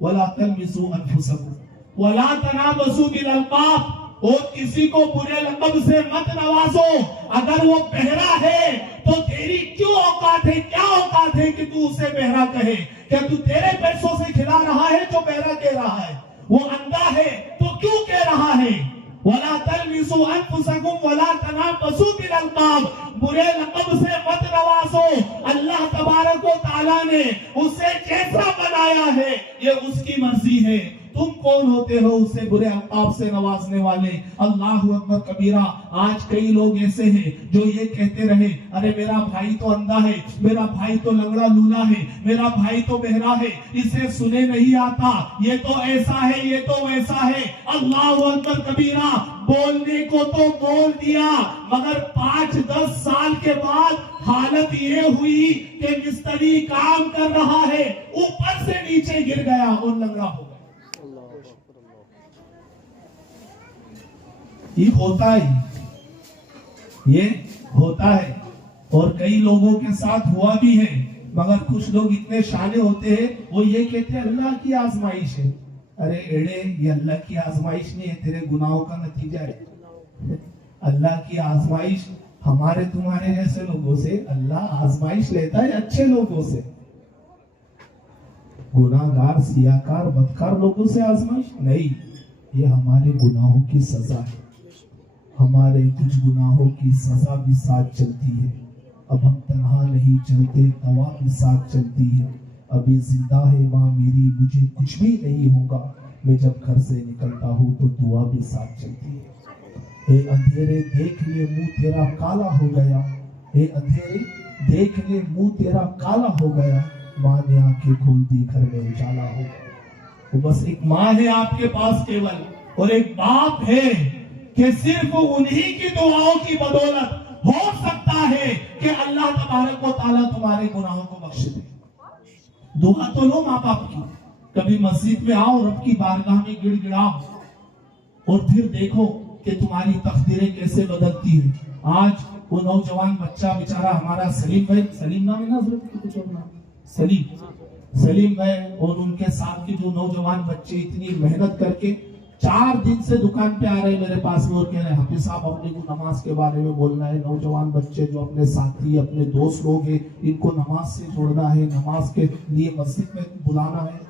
वला तलमिसू अनफुसकुम वला तनाबसू बिल अलकाब, और किसी को बुरे लक़ब से मत नवाजो। अगर वो बहरा है तो तेरी क्यों औकात है, क्या औकात है कि तू उसे बहरा कहे? क्या तू तेरे पैसों से खिला रहा है जो बहरा कह रहा है? वो अंधा है तो क्यों कह रहा है? वला तलमिसू अनफुसकुम वला तनाबसू बिल अलकाब, बुरे लक़ब से मत नवाजो। अल्लाह तबारक व तआला ने उसे कैसा बनाया है ये उसकी मर्जी है, तुम कौन होते हो उसे बुरे अलकाब से नवाजने वाले? अल्लाहु अकबर कबीरा। आज कई लोग ऐसे हैं जो ये कहते रहे, अरे मेरा भाई तो अंधा है, मेरा भाई तो लंगड़ा लूला है, मेरा भाई तो बहरा है, इसे सुने नहीं आता, ये तो ऐसा है, ये तो वैसा है। अल्लाहु अकबर कबीरा। बोलने को तो बोल दिया, मगर 5-10 साल के बाद हालत ये हुई कि मिस्त्री काम कर रहा है, ऊपर से नीचे गिर गया और लंगड़ा हो गया। ये होता है, ये होता है, और कई लोगों के साथ हुआ भी है। मगर कुछ लोग इतने शाने होते हैं, वो ये कहते हैं अल्लाह की आजमाइश है। अरे एड़े, ये अल्लाह की आजमाइश नहीं है, तेरे गुनाहों का नतीजा है। अल्लाह की आजमाइश हमारे तुम्हारे जैसे लोगों से अल्लाह आजमाइश लेता है, अच्छे लोगों से। गुनाहगार, सियाकार, बदकार लोगों से आजमाइश नहीं, ये हमारे गुनाहों की सजा है। हमारे कुछ गुनाहों की सजा भी साथ चलती है। अब हम तन्हा नहीं चलते, तवा भी साथ चलती है। अभी जिंदा है माँ मेरी, मुझे कुछ भी नहीं होगा, मैं जब घर से निकलता हूँ तो दुआ भी साथ चलती है। हे अंधेरे देख ले मुंह तेरा काला हो गया, हे अंधेरे देख ले मुंह तेरा काला हो गया, माँ ने आंखें खोल दी घर में उजाला हो गया। तो बस एक माँ है आपके पास केवल, और एक बाप है कि सिर्फ उन्हीं की दुआओं की बदौलत हो सकता है कि अल्लाह तबारक व तआला तुम्हारे गुनाहों को बख्श दे। दुआ तो लो माँ बाप की, कभी मस्जिद में आओ, रब की बारगाह में गिड़गिड़ाओ, और फिर देखो कि तुम्हारी तकदीरें कैसे बदलती है। आज वो नौजवान बच्चा बेचारा हमारा सलीम भाई, सलीम नाम है ना, कुछ और नाम, सलीम भाई, और उनके साथ के जो नौजवान बच्चे इतनी मेहनत करके 4 दिन से दुकान पे आ रहे हैं मेरे पास में, और कह रहे हैं हाफिज साहब अपने को नमाज के बारे में बोलना है। नौजवान बच्चे जो अपने साथी, अपने दोस्त लोग हैं, इनको नमाज से जोड़ना है, नमाज के लिए मस्जिद में बुलाना है।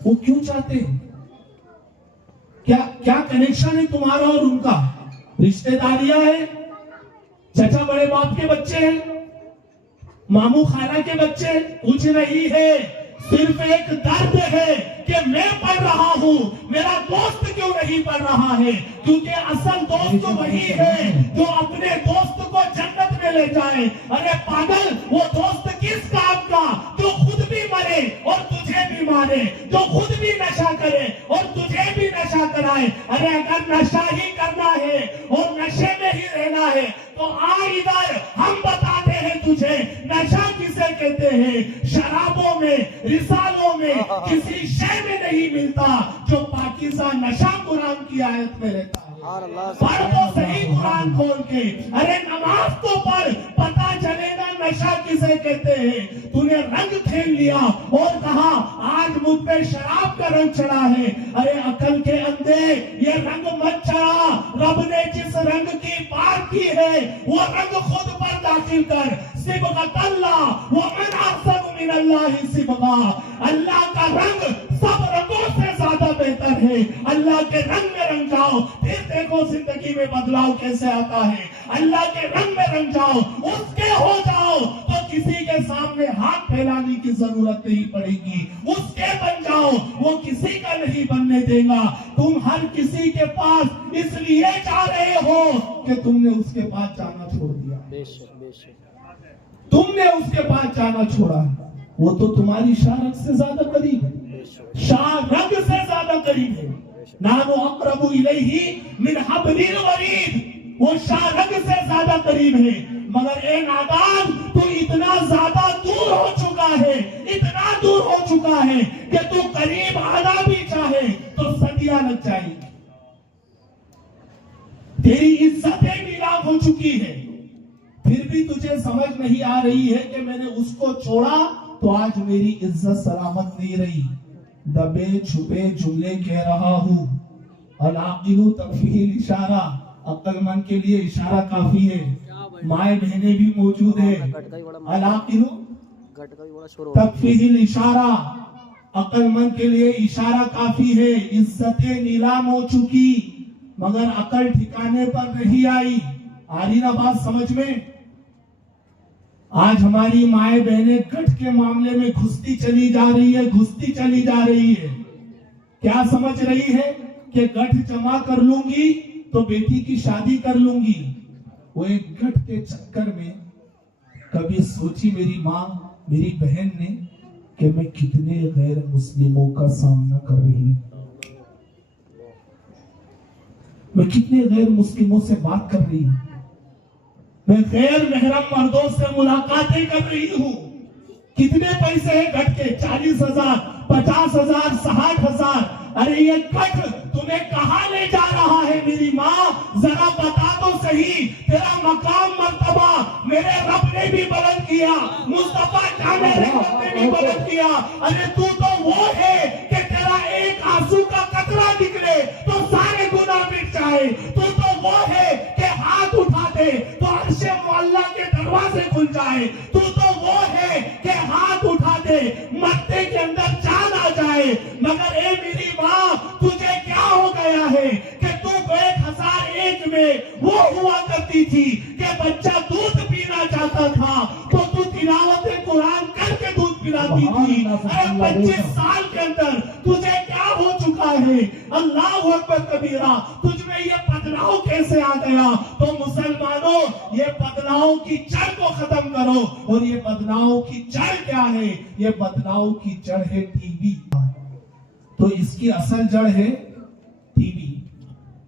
वो क्यों चाहते हैं? क्या कनेक्शन है तुम्हारा और उनका? रिश्तेदारियां है, चाचा बड़े बाप के बच्चे हैं, मामू खाला के बच्चे, कुछ नहीं है। सिर्फ एक दर्द है कि मैं पढ़ रहा हूँ, मेरा दोस्त क्यों नहीं पढ़ रहा है? क्योंकि असल दोस्त तो वही है जो अपने दोस्त को जन्नत में ले जाए। अरे पागल, वो दोस्त किस काम का जो खुद भी मरे और तुझे भी मारे, जो खुद भी नशा करे और तुझे भी नशा कराए। अरे अगर नशा ही करना है और नशे में ही रहना है तो आ इधर, हम बताते हैं तुझे नशा किसे कहते हैं। शराबों में, रिसालों में, किसी शय में नहीं मिलता जो पाकीज़ा नशा कुरान की आयत में रहता है। पढ़ तो सही कुरान खोल के, अरे नमाज तो पढ़, पता चलेगा नशा किसे कहते हैं। तूने रंग खेल लिया और कहा आज मुझ पे शराब का रंग चढ़ा है। अरे अकल के अंधे, ये रंग मत चढ़ा। रब ने जिस रंग की बात की है वो रंग खुद पर दाखिल कर। सिबगतल्लाह व मन अहसन मिनल्लाहि सिबगा, अल्लाह का रंग सब रंगों से ज्यादा बेहतर है। अल्लाह के रंग में रंग जाओ, फिर देखो जिंदगी में बदलाव कैसे आता है। अल्लाह के रंग में रंग जाओ, उसके हो जाओ तो किसी के सामने हाथ फैलाने की जरूरत नहीं पड़ेगी। उसके बन जाओ, वो किसी का नहीं बनने देगा। तुम हर किसी के पास इसलिए जा रहे हो कि तुमने उसके पास जाना छोड़ दिया। तुमने उसके पास जाना छोड़ा, वो तो तुम्हारी शारक से ज्यादा करीब है, शारक से ज्यादा करीब है। नानो अक़रबु इलैहि मिन हब्लिल वरीद, वो शारक से ज्यादा करीब है। मगर ए नादान, तू इतना ज्यादा दूर हो चुका है, इतना दूर हो चुका है कि तू करीब आना भी चाहे तो सदियां लग जाएगी। तेरी इज्जतें नीलाम हो चुकी है, फिर भी तुझे समझ नहीं आ रही है कि मैंने उसको छोड़ा तो आज मेरी इज्जत सलामत नहीं रही। दबे छुपे जुमले कह रहा हूँ। अल-आक़िलु तकफ़ीहिल इशारा, अक्लमंद के लिए इशारा काफी है। माए बहनें भी मौजूद है। अल-आक़िलु तकफ़ीहिल इशारा, अक्लमंद के लिए इशारा काफी है। इज्जतें नीलाम हो चुकी मगर अकल ठिकाने पर नहीं आई। आ रही ना बात समझ में? आज हमारी माए बहनें गठ के मामले में घुसती चली जा रही है, घुसती चली जा रही है। क्या समझ रही है कि गठ जमा कर लूंगी तो बेटी की शादी कर लूंगी। वो एक गठ के चक्कर में कभी सोची मेरी माँ, मेरी बहन ने कि मैं कितने गैर मुस्लिमों का सामना कर रही हूं, मैं कितने गैर मुस्लिमों से बात कर रही हूं, मैं गैर महरम मर्दों से मुलाकातें कर रही हूँ। कितने पैसे है गठ के? 40,000, 50,000, 60,000। अरे ये गठ तुम्हें कहाँ ले जा रहा है मेरी माँ? जरा बता तो सही। तेरा मकाम मर्तबा मेरे रब ने भी बुलंद किया, मुस्तफा जाने ने भी बुलंद किया। अरे तू तो वो है कि तेरा एक आंसू का कतरा निकले तो सारे गुनाह मिट जाए। तू तो वो है कि हाथ उठा दे तो अर्शे मुअल्ला के दरवाजे खुल जाए। तू तो वो है कि हाथ उठा दे मत्ते के अंदर जान आ जाए। मगर ए मेरी माँ, तुझे क्या हो गया है कि तू 1001 में वो हुआ करती थी कि बच्चा दूध पीना चाहता था तो तू तिलावत कुरान करके दूध पिलाती थी। अरे 25 साल के अंदर तुझे क्या हो चुका है? अल्लाह अकबर कबीरा, तुझ में ये बदलाव कैसे आ गया? तो मुसलमानों, ये बदलाव की जड़ को खत्म करो। और ये बदलाव की जड़ क्या है? ये बदलाव की जड़ है टीवी। तो इसकी असल जड़ है टीवी।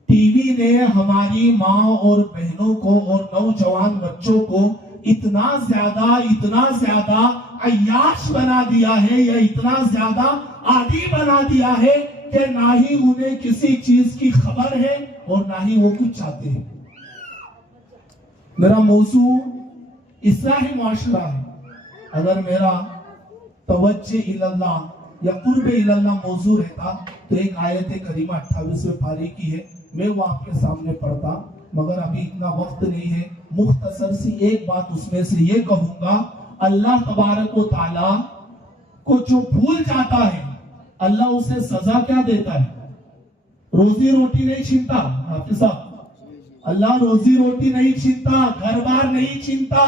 टीवी ने हमारी माँ और बहनों को और नौजवान बच्चों को इतना ज्यादा अय्याश बना दिया है या इतना ज्यादा आदी बना दिया है कि ना ही उन्हें किसी चीज की खबर है और ना ही वो कुछ चाहते हैं। मेरा मौजू इस्लाही मुआशरा है। अगर मेरा तवज्जे इल्लल्लाह या कुर्बे इल्लल्लाह मौजू रहता तो एक आयत करीमा 28वें पारे की है, मैं वो आपके सामने पढ़ता, मगर अभी इतना वक्त नहीं है। मुख्तसर सी एक बात उसमें से ये कहूंगा, अल्लाह तबारक व तआला को जो भूल जाता है अल्लाह उसे सजा क्या देता है? रोजी रोटी नहीं छीनता। हाफिज साहब, अल्लाह रोजी रोटी नहीं छीनता, घर बार नहीं छीनता।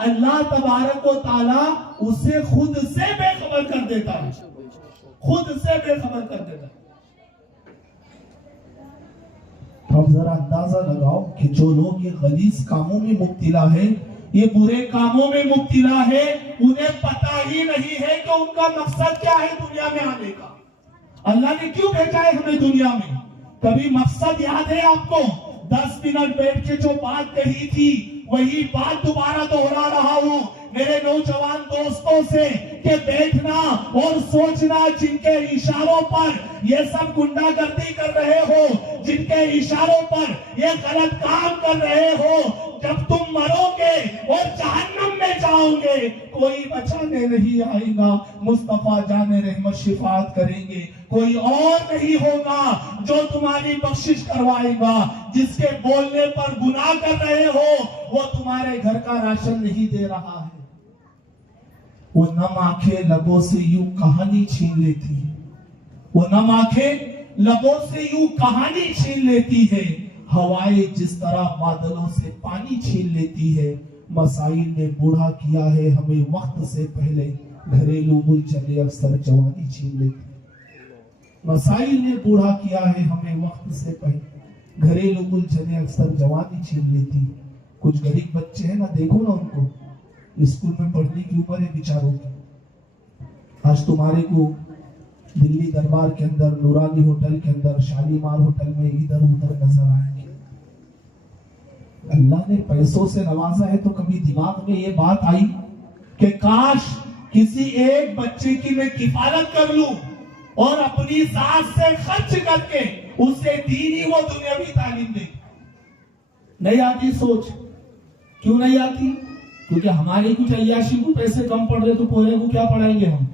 अल्लाह तबारक व तआला उसे खुद से बेखबर कर देता है, खुद से बेखबर कर देता है। अब जरा अंदाजा लगाओ कि जो लोग ये गलीज कामों में मुब्तिला है, ये बुरे कामों में मुब्तिला है, उन्हें पता ही नहीं है कि उनका मकसद क्या है दुनिया में आने का। अल्लाह ने क्यों भेजा है हमें दुनिया में? कभी मकसद याद है आपको? 10 मिनट बैठ के जो बात कही थी वही बात दोबारा दोहरा रहा हूँ मेरे नौजवान दोस्तों से कि बैठना और सोचना, जिनके इशारों पर ये सब गुंडागर्दी कर रहे हो, जिनके इशारों पर ये गलत काम कर रहे हो, जब तुम मरोगे और जहन्नम में जाओगे कोई बचाने नहीं आएगा। मुस्तफा जाने रहमत शिफात करेंगे, कोई और नहीं होगा जो तुम्हारी बख्शिश करवाएगा। जिसके बोलने पर गुनाह कर रहे हो वो तुम्हारे घर का राशन नहीं दे रहा है। वो नम आंखें लबों से यूं कहानी छीन लेती है, वो नम आंखें लबों से यूं कहानी छीन लेती है। हवाएं जिस तरह बादलों से पानी छीन लेती है। मसाइल ने बूढ़ा किया है हमें वक्त से पहले, घरेलू उलझने अक्सर जवानी छीन लेती है। मसाइल ने बूढ़ा किया है हमें वक्त से पहले, घरेलू उलझने अक्सर जवानी छीन लेती है। कुछ गरीब बच्चे हैं ना, देखो ना उनको, स्कूल में पढ़ने की उम्र है बेचारों की। आज तुम्हारे को दिल्ली दरबार के अंदर, नूरानी होटल के अंदर, शालीमार होटल में इधर उधर नजर आएंगे। अल्लाह ने पैसों से नवाजा है तो कभी दिमाग में ये बात आई कि काश किसी एक बच्चे की मैं किफालत कर लूं और अपनी सास से खर्च करके उसे दीनी वो दुनियावी तालीम दे। नहीं आती सोच? क्यों नहीं आती? क्योंकि हमारे कुछ अय्याशी को पैसे कम पड़ रहे तो पूरे को क्या पढ़ाएंगे हम?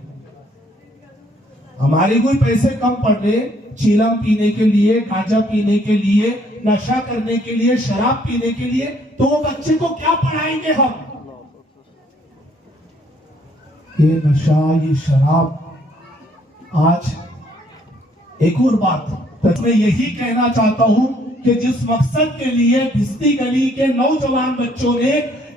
हमारे कोई पैसे कम पड़ रहे चीलम पीने के लिए, गांजा पीने के लिए, नशा करने के लिए, शराब पीने के लिए, तो वो बच्चे को क्या पढ़ाएंगे हम? ये नशा, ये शराब। आज एक और बात मैं यही कहना चाहता हूं कि जिस मकसद के लिए भिस्ती गली के नौजवान बच्चों ने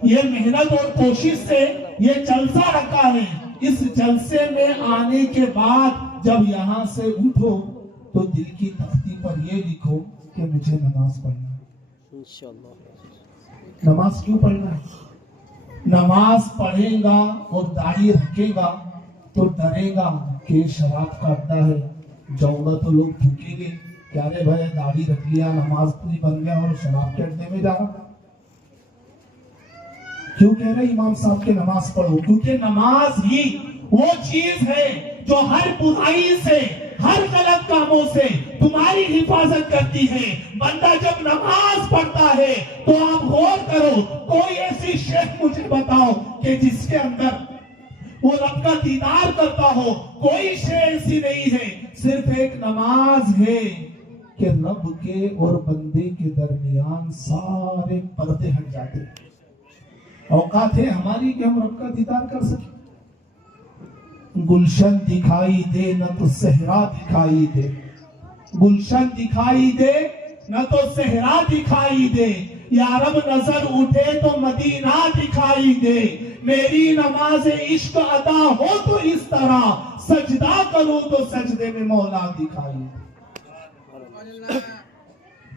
ये मेहनत और कोशिश से ये जलसा रखा है, इस जलसे में आने के बाद जब यहां से उठो तो दिल की तख्ती पर ये लिखो कि मुझे नमाज पढ़ना है। इंशाअल्लाह नमाज क्यों पढ़ना है? नमाज पढ़ेगा और दाढ़ी रखेगा तो डरेगा कि शराब का अड्डा है, जाऊंगा तो लोग थूकेंगे, क्या रे भाई दाढ़ी रख लिया, नमाज पूरी बन गया और शराब के अड्डे में जा रहा। क्यों कह रहे इमाम साहब के नमाज पढ़ो? क्योंकि नमाज ही वो चीज है जो हर बुराई से, हर गलत कामों से तुम्हारी हिफाजत करती है। बंदा जब नमाज पढ़ता है तो आप गौर करो, कोई ऐसी शेख मुझे बताओ कि जिसके अंदर वो रब का दीदार करता हो, कोई शे ऐसी नहीं है। सिर्फ एक नमाज है कि रब के और बंदे के दरमियान सारे पर्दे हट जाते। औकात है हमारी कि हम रब का दीदार कर सके। गुलशन दिखाई दे न तो सहरा दिखाई दे, गुलशन दिखाई दे न तो सहरा दिखाई दे, या रब नजर उठे तो मदीना दिखाई दे। मेरी नमाज इश्क अदा हो तो इस तरह, सजदा करूं तो सजदे में मौला दिखाई दे।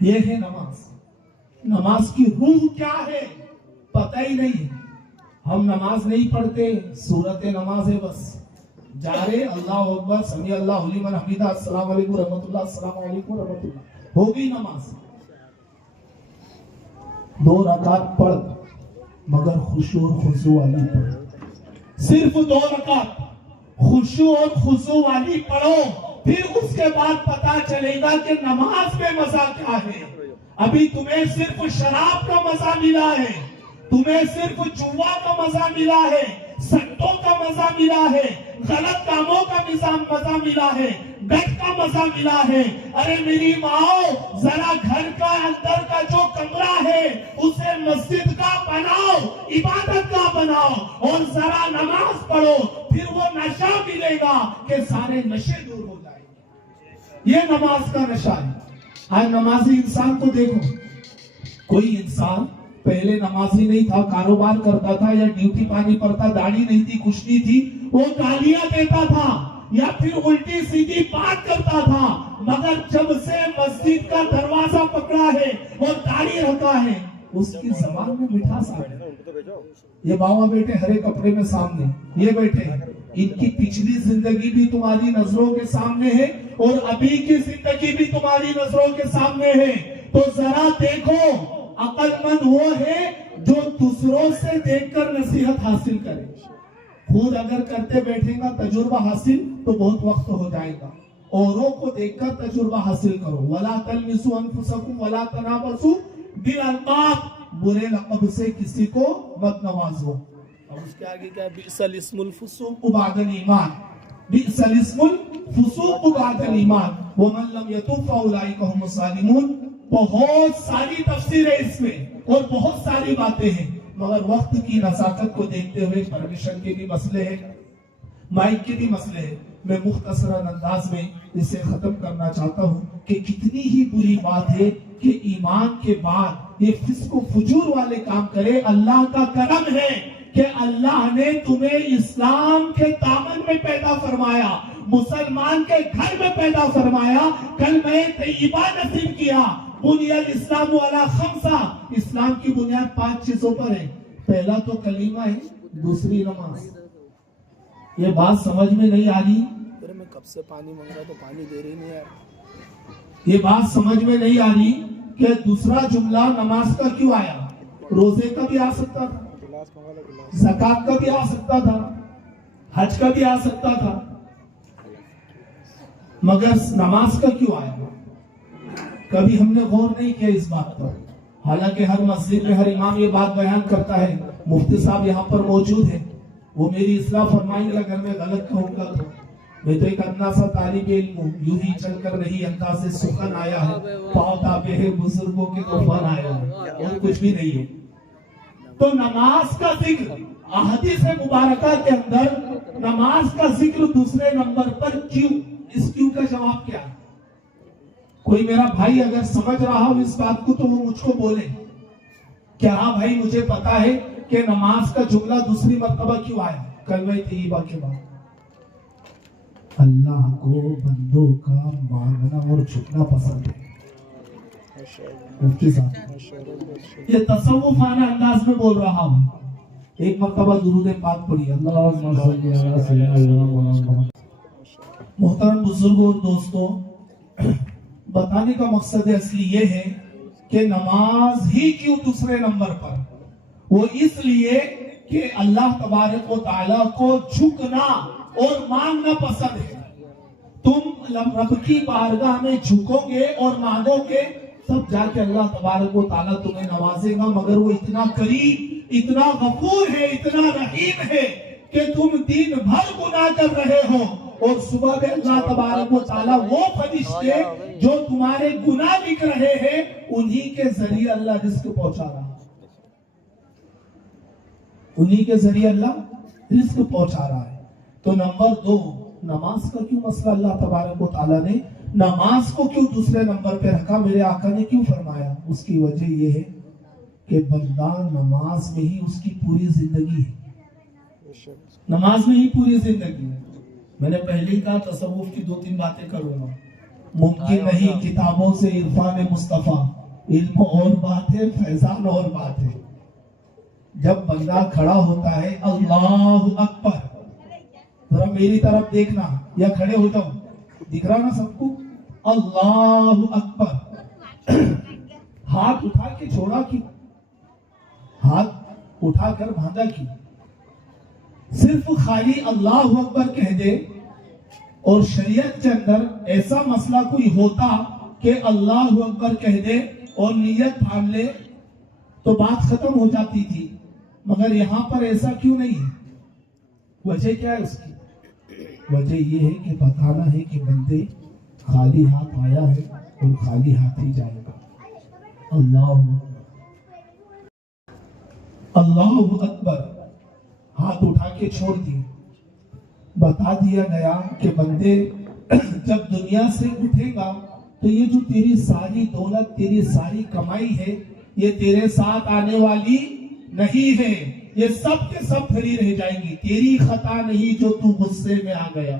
ये है नमाज। नमाज की रूह क्या है पता ही नहीं। हम नमाज नहीं पढ़ते, सूरत नमाज है बस, जा रहे अल्लाह अकबर, समी अल्लाह लिमन हमीदा, अस्सलाम वालेकुम रहमतुल्लाह, अस्सलाम वालेकुम रहमतुल्लाह, हो गई नमाज। 2 रकात पढ़ मगर खुशू और खुशू वाली पढ़ो। सिर्फ 2 रकात खुशू और खुशू वाली पढ़ो, फिर उसके बाद पता चलेगा कि नमाज में मजा क्या है। अभी तुम्हें सिर्फ शराब का मजा मिला है, तुम्हें सिर्फ जुआ का मजा मिला है, सट्टों का मजा मिला है, गलत कामों का मजा मिला है, बेट का मजा मिला है। अरे मेरी माओ, जरा घर का अंदर का जो कमरा है उसे मस्जिद का बनाओ, इबादत का बनाओ और जरा नमाज पढ़ो, फिर वो नशा मिलेगा कि सारे नशे दूर हो जाएंगे। ये नमाज का नशा है। आज नमाजी इंसान को देखो, कोई इंसान पहले नमाजी नहीं था, कारोबार करता था या ड्यूटी पानी पड़ता, दाढ़ी नहीं थी, कुछ नहीं थी, वो गालियां देता था या फिर उल्टी सीधी बात करता था, मगर जब से मस्जिद का दरवाजा पकड़ा है और दाढ़ी रखा है, उसकी जबान में मिठास आ गई। ये बाबा बेटे हरे कपड़े में सामने ये बैठे हैं, इनकी पिछली जिंदगी भी तुम्हारी नजरों के सामने है और अभी की जिंदगी भी तुम्हारी नजरों के सामने है। तो जरा देखो, अक्लमंद वो है जो दूसरों से देखकर नसीहत हासिल करे। खुद अगर करते बैठेगा तजुर्बा हासिल तो बहुत वक्त हो जाएगा। औरों को देखकर तजुर्बा हासिल करो। वला तलमिसु अनफुसकुम वला तनाबसु बिल अल्काब, बुरे लक़ब से किसी को मत नवाजो। और उसके आगे क्या, बिसल इस्मुल फुसूक बादल ईमान, बिसल इस्मुल फुसूक बादल ईमान वमन लम यतूब फउलाइका हुमुस सालिमून। बहुत सारी तफसीर है इसमें और बहुत सारी बातें हैं, मगर वक्त की नजाकत को देखते हुए परमिशन के भी मसले हैं, माइक के भी मसले हैं। मैं मुख्तसरन अंदाज में इसे खत्म करना चाहता हूँ कि कितनी ही बुरी बात है कि ईमान के बाद ये फिस्क व फुजूर वाले काम करे। अल्लाह का करम है कि अल्लाह ने तुम्हें इस्लाम के दामन में पैदा फरमाया, मुसलमान के घर में पैदा फरमाया, कलमा तय्यबा नसीब किया। बुनियाद इस्लाम वाला खमसा, इस्लाम की बुनियाद 5 चीजों पर है। पहला तो कलीमा है, दूसरी नमाज। ये बात समझ में नहीं आ रही? अरे मैं कब से पानी मांग रहा तो पानी दे रही नहीं यार। ये बात समझ में नहीं आ रही कि दूसरा जुमला नमाज का क्यों आया? रोजे का भी आ सकता था, ज़कात का भी आ सकता था, हज का भी आ सकता था, मगर नमाज का क्यों आया? कभी हमने गौर नहीं किया इस बात पर। हालांकि हर मस्जिद में हर इमाम ये बात बयान करता है। मुफ्ती साहब यहाँ पर मौजूद है, वो मेरी इस्लाह फरमाएंगे अगर मैं गलत कहूंगा तो। मैं तो एक अन्ना सा तालिब इल्म हूँ, यूं ही चलकर नहीं अंदाज़ से सुखन आया है, पाँव दाबे है बुजुर्गों के कुर्बान आया है, और कुछ भी नहीं है। तो नमाज का जिक्र हदीस मुबारका के अंदर नमाज का जिक्र दूसरे नंबर पर क्यों, इस क्यों का जवाब क्या है? कोई मेरा भाई अगर समझ रहा हो इस बात को तो वो मुझको बोले क्या हाँ भाई मुझे पता है कि नमाज का जुमला दूसरी मर्तबा क्यों आया कलमा तैयबा के बाद। अल्लाह को बंदों का मांगना और झुकना पसंद है। मुफ्ती साहब ये तसव्वुफाना अंदाज में बोल रहा हूँ। एक मर्तबा दुरूद पाक पढ़िए। मोहतरम बुजुर्गों और दोस्तों, बताने का मकसद असली ये है कि नमाज ही क्यों दूसरे नंबर पर, वो इसलिए कि अल्लाह तबारक व तआला को झुकना और मांगना पसंद है। तुम रब की बारगाह में झुकोगे और मांगोगे तब जाके अल्लाह तबारक व तआला तुम्हें नवाजेगा, मगर वो इतना करीम, इतना गफूर है, इतना रहीम है कि तुम दिन भर गुनाह कर रहे हो और सुबह में अल्लाह तबारक व तआला वो फरिश्ते जो तुम्हारे गुनाह लिख रहे हैं उन्हीं के जरिए अल्लाह रिस्क पहुंचा रहा है, उन्हीं के जरिए अल्लाह रिस्क पहुंचा रहा है। तो नंबर 2, नमाज का क्यों मसला अल्लाह तबारक व तआला ने नमाज को क्यों दूसरे नंबर पे रखा, मेरे आका ने क्यों फरमाया? उसकी वजह यह है कि बंदा नमाज में ही उसकी पूरी जिंदगी है, नमाज में ही पूरी जिंदगी है। मैंने पहले ही कहा तसव्वुफ की 2-3 बातें करूंगा। मुमकिन नहीं किताबों से इरफान मुस्तफा, इल्म और बात है, फैजान और बात है। जब बंदा खड़ा होता है अल्लाहु अकबर, जरा मेरी तरफ देखना या खड़े हो जाओ, दिख रहा ना सबको? अल्लाहु अकबर। हाथ उठा के छोड़ा क्यों? हाथ उठाकर बांधा क्यों? सिर्फ खाली अल्लाहु अकबर कह दे और शरीयत के अंदर ऐसा मसला कोई होता कि अल्लाहु अकबर कह दे और नियत ठान ले तो बात खत्म हो जाती थी, मगर यहां पर ऐसा क्यों नहीं है? वजह क्या है उसकी? वजह यह है कि बताना है कि बंदे खाली हाथ आया है और खाली हाथ ही जाएगा। अल्लाहु अकबर, हाथ उठा के छोड़ दिए। बता दिया गया कि बंदे जब दुनिया से उठेगा तो ये जो तेरी सारी दौलत, तेरी सारी कमाई है, ये तेरे साथ आने वाली नहीं है, ये सब के सब फ्री रह जाएंगी। तेरी खता नहीं जो तू गुस्से में आ गया,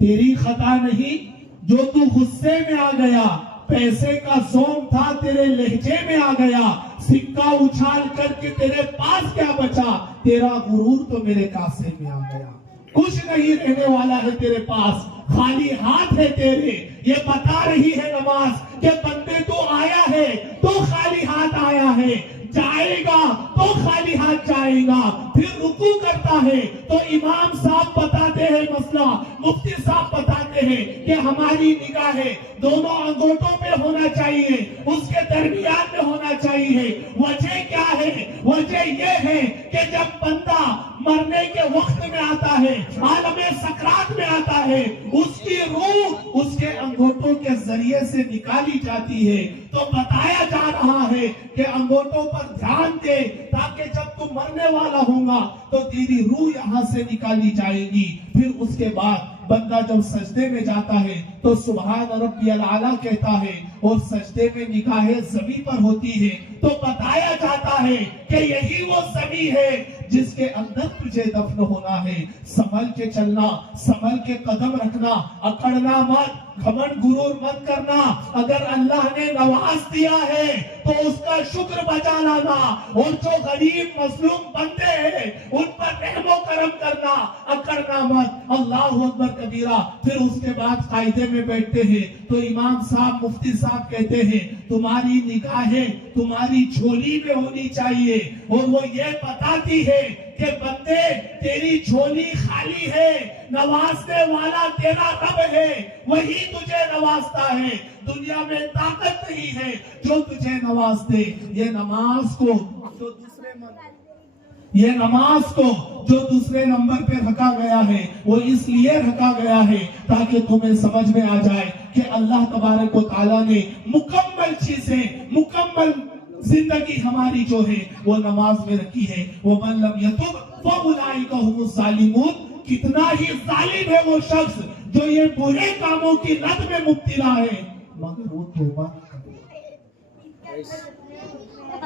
तेरी खता नहीं जो तू गुस्से में आ गया, पैसे का जोम था तेरे लहजे में आ गया, सिक्का उछाल करके तेरे पास क्या बचा, तेरा गुरूर तो मेरे कासे में आ गया। कुछ नहीं रहने वाला है तेरे पास, खाली हाथ है तेरे। ये बता रही है नमाज कि बंदे तो आया है तो खाली हाथ आया है, जाएगा तो खाली हाथ जाएगा। फिर रुकू करता है तो इमाम साहब बताते हैं मसला, मुफ्ती साहब बताते हैं कि हमारी निगाहें दोनों अंगूठों पे होना चाहिए, उसके दरमियान में होना चाहिए। वजह क्या है? वजह यह है कि जब बंदा मरने के वक्त में आता है, आलमे सकरात में आता है, उसकी रूह उसके अंगूठों के जरिए से निकाली जाती है। तो बताया जा रहा है कि अंगूठों पर ध्यान दे ताकि जब तू मरने वाला होगा तो तेरी रूह यहाँ से निकाली जाएगी। फिर उसके बाद बंदा जब सजदे में जाता है तो सुभान रब्बियल आला कहता है और सजदे में निगाहें ज़मीन पर होती है। तो बताया जाता है कि यही वो ज़मीन है जिसके अंदर तुझे दफन होना है। संभल के चलना, संभल के कदम रखना, अकड़ना मत, घमंड गुरूर मत करना। अगर अल्लाह ने नवाज दिया है तो उसका शुक्र बजा लाना, और जो गरीब मजलूम बंदे हैं उन पर रहमो करम करना, अकड़ना मत। अल्लाहु अकबर कबीरा। फिर उसके बाद कायदे में बैठते हैं तो इमाम साहब, मुफ्ती साहब कहते हैं तुम्हारी निगाहें तुम्हारी झोली में होनी चाहिए, और वो ये बताती है कि बंदे तेरी झोली खाली है, नवाजने वाला तेरा रब है, वही तुझे नवाजता है। दुनिया में ताकत नहीं है जो तुझे नवाज दे। ये नमाज को जो ये नमाज को जो दूसरे नंबर पे रखा गया है वो इसलिए रखा गया है ताकि तुम्हें समझ में आ जाए कि अल्लाह तबारक व तआला ने मुकम्मल चीजें, मुकम्मल जिंदगी हमारी जो है वो नमाज में रखी है। वो मन लम यतुब फउलाइका हुमुज़ ज़ालिमून, कितना ही जालिम है वो शख्स जो ये बुरे कामों की लत में मुब्तला है मगर वो तौबा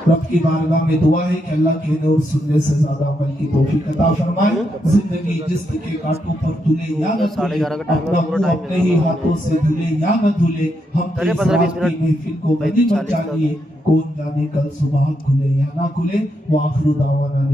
रब की बारगाह में दुआ है कि अल्लाह कहने और सुनने से ज्यादा अमल की तौफीक अता फरमाए। जिंदगी जिसके कांटों पर धुले या न धुले, अपना मुंह अपने ही हाथों से धुले या न धुले, हम तो इस रात की महफिल को गनीमत जानिए। कौन जाने कल सुबह खुले या ना खुले। वो आखिर दावाना